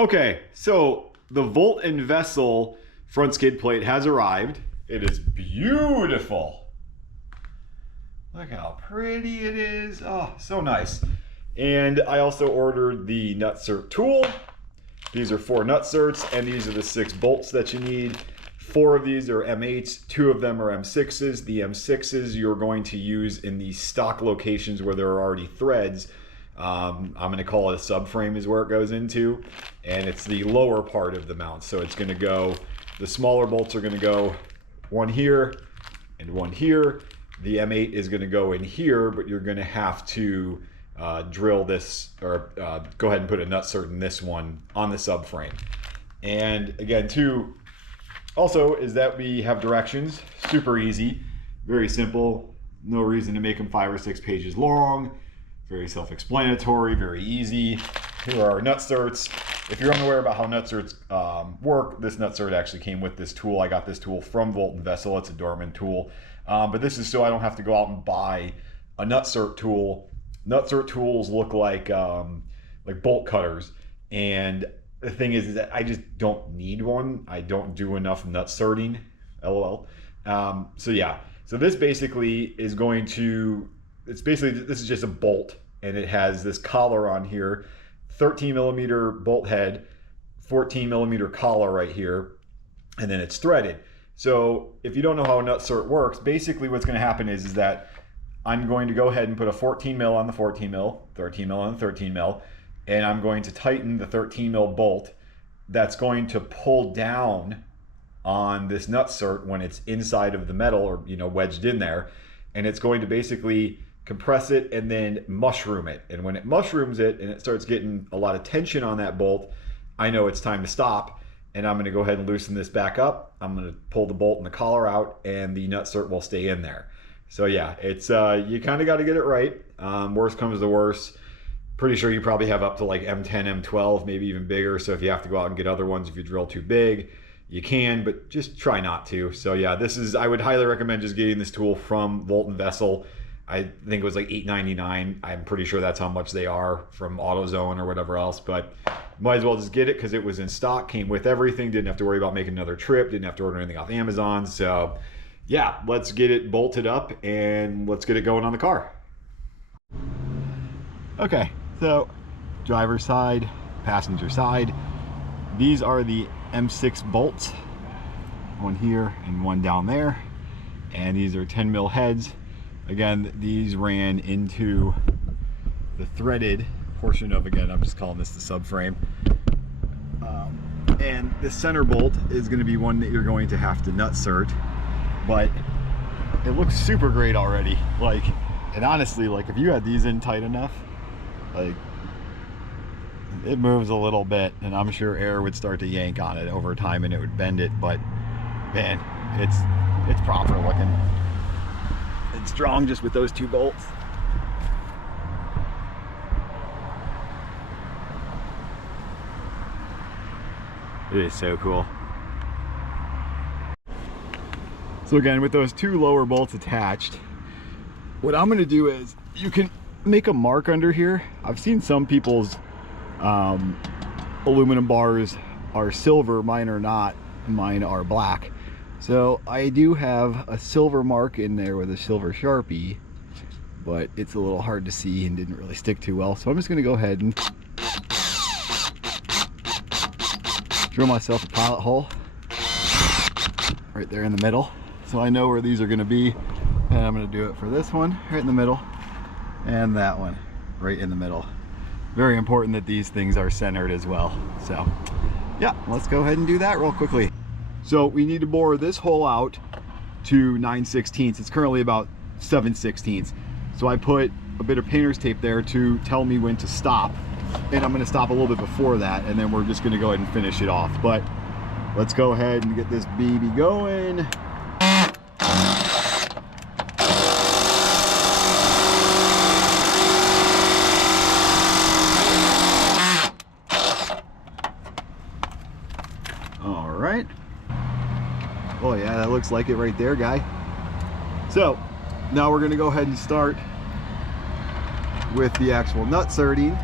Okay, so the Volt and Vessel front skid plate has arrived. It is beautiful. Look how pretty it is. Oh, so nice. And I also ordered the Nutsert tool. These are 4 Nutserts, and these are the 6 bolts that you need. 4 of these are M8s, 2 of them are M6s. The M6s you're going to use in the stock locations where there are already threads. I'm going to call it a subframe is where it goes into, and it's the lower part of the mount. So it's going to go, the smaller bolts are going to go one here and one here. The M8 is going to go in here, but you're going to have to drill this, or go ahead and put a Nutsert in this one on the subframe. And again, too, also is that we have directions, super easy, very simple, no reason to make them 5 or 6 pages long. Very self-explanatory, very easy. Here are our Nutserts. If you're unaware about how Nutserts work, this Nutsert actually came with this tool. I got this tool from Volt and Vessel. It's a Dorman tool. But this is so I don't have to go out and buy a Nutsert tool. Nutsert tools look like bolt cutters. And the thing is that I just don't need one. I don't do enough Nutserting, LOL. So yeah, so this basically is going to, this is just a bolt, and it has this collar on here, 13 millimeter bolt head, 14 millimeter collar right here, and then it's threaded. So if you don't know how a Nutsert works, basically what's going to happen is that I'm going to go ahead and put a 14 mil on the 14 mil, 13 mil on the 13 mil, and I'm going to tighten the 13 mil bolt. That's going to pull down on this Nutsert when it's inside of the metal, or wedged in there, and it's going to basically compress it and then mushroom it. And when it mushrooms it and it starts getting a lot of tension on that bolt, I know it's time to stop, and I'm going to go ahead and loosen this back up. I'm going to pull the bolt and the collar out, and the Nutsert will stay in there. So yeah, it's you kind of got to get it right. Worst comes to worst, pretty sure you probably have up to like M10, M12, maybe even bigger. So if you have to go out and get other ones, if you drill too big, you can, but just try not to. So yeah, I would highly recommend just getting this tool from Volt and Vessel. I think it was like $8.99. I'm pretty sure that's how much they are from AutoZone or whatever else, but might as well just get it because it was in stock, came with everything, didn't have to worry about making another trip, didn't have to order anything off Amazon. So yeah, let's get it bolted up and let's get it going on the car. Okay, so driver's side, passenger side. These are the M6 bolts, one here and one down there, and these are 10 mil heads. Again, these ran into the threaded portion of, again, I'm just calling this the subframe. And the center bolt is going to be one that you're going to have to Nutsert, but it looks super great already. Like, and honestly, like if you had these in tight enough, like it moves a little bit, and I'm sure air would start to yank on it over time and it would bend it, but man, it's proper looking. It's strong just with those 2 bolts. It is so cool. So again, with those 2 lower bolts attached, what I'm going to do is you can make a mark under here. I've seen some people's aluminum bars are silver, mine are not, mine are black. So I do have a silver mark in there with a silver Sharpie, but it's a little hard to see and didn't really stick too well. So I'm just going to go ahead and drill myself a pilot hole right there in the middle. So I know where these are going to be, and I'm going to do it for this one right in the middle and that one right in the middle. Very important that these things are centered as well. So yeah, let's go ahead and do that real quickly. So we need to bore this hole out to 9/16. It's currently about 7/16. So I put a bit of painter's tape there to tell me when to stop, and I'm going to stop a little bit before that, and then we're just going to go ahead and finish it off. But let's go ahead and get this baby going. All right. Oh yeah, that looks like it right there, guy. So now we're going to go ahead and start with the actual Nutserting.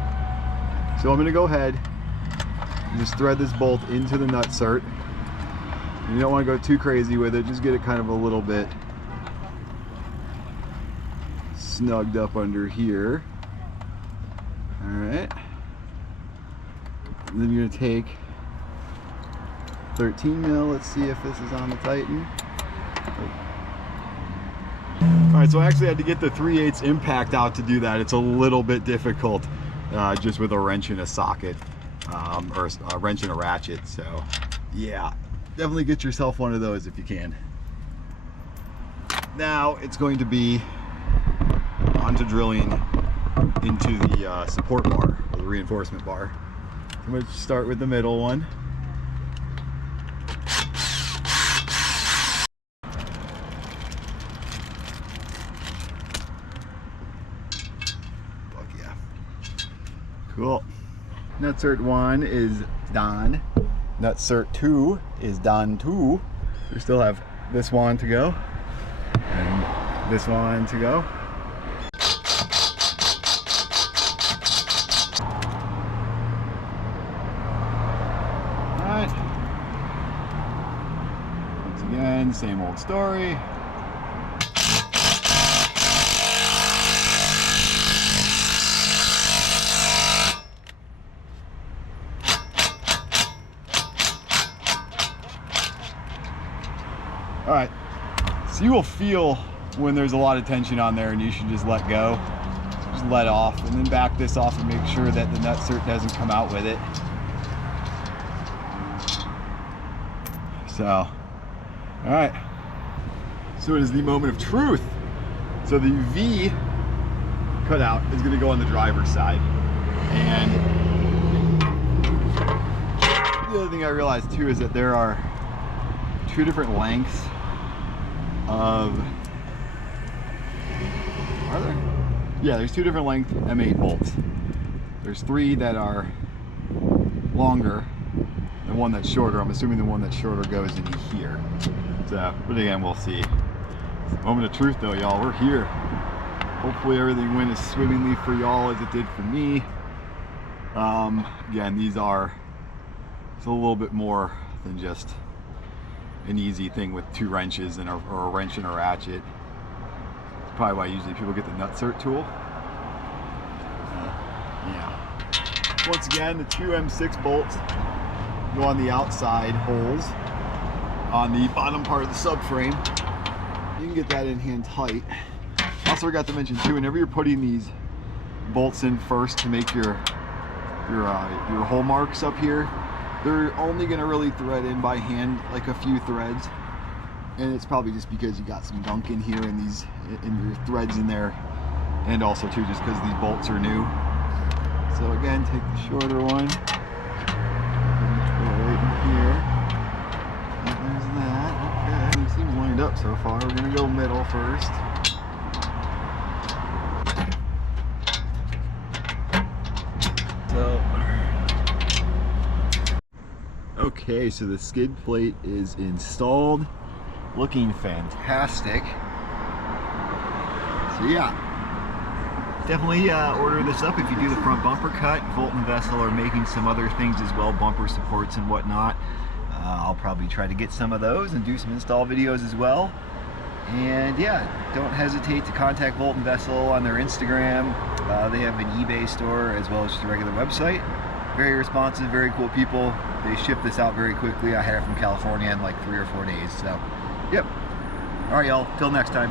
So I'm going to go ahead, You just thread this bolt into the nutsert. You don't want to go too crazy with it, just get it kind of a little bit snugged up under here. Alright. Then you're going to take 13 mil. Let's see if this is on the Titan. Alright, so I actually had to get the 3/8 impact out to do that. It's a little bit difficult just with a wrench in a socket or a wrench in a ratchet. So yeah, definitely get yourself one of those if you can. Now it's going to be onto drilling into the support bar, or the reinforcement bar. I'm going to start with the middle one. Fuck yeah. Cool. Nutsert 1 is done. Nutsert 2 is done too. We still have this one to go and this one to go. Alright. Once again, same old story. All right, so you will feel when there's a lot of tension on there and you should just let go. Just let off and then back this off and make sure that the nutsert doesn't come out with it. So, all right. So it is the moment of truth. So the V cutout is gonna go on the driver's side. And the other thing I realized too is that there are two different lengths of, are there? Yeah, there's two different length M8 bolts. There's three that are longer and one that's shorter. I'm assuming the one that's shorter goes in here. So, but again, we'll see. It's the moment of truth though, y'all. We're here. Hopefully everything went as swimmingly for y'all as it did for me. Again, these are, it's a little bit more than just an easy thing with two wrenches and or a wrench and a ratchet. It's probably why usually people get the nutsert tool. Yeah. Once again, the two M6 bolts go on the outside holes on the bottom part of the subframe. You can get that in hand tight. Also, I forgot to mention too, whenever you're putting these bolts in first to make your hole marks up here, they're only going to really thread in by hand, like a few threads, and it's probably just because you got some gunk in here and your threads in there, and also too just because these bolts are new. So again, take the shorter one, right in here. And there's that. Okay, it seems lined up so far. We're going to go middle first. Okay, so the skid plate is installed, looking fantastic. So yeah, definitely order this up if you do the front bumper cut. Volt and Vessel are making some other things as well, bumper supports and whatnot. I'll probably try to get some of those and do some install videos as well. And yeah, don't hesitate to contact Volt and Vessel on their Instagram. They have an eBay store as well as just a regular website. Very responsive, very cool people. They ship this out very quickly. I had it from California in like 3 or 4 days. So, yep. All right, y'all. Till next time.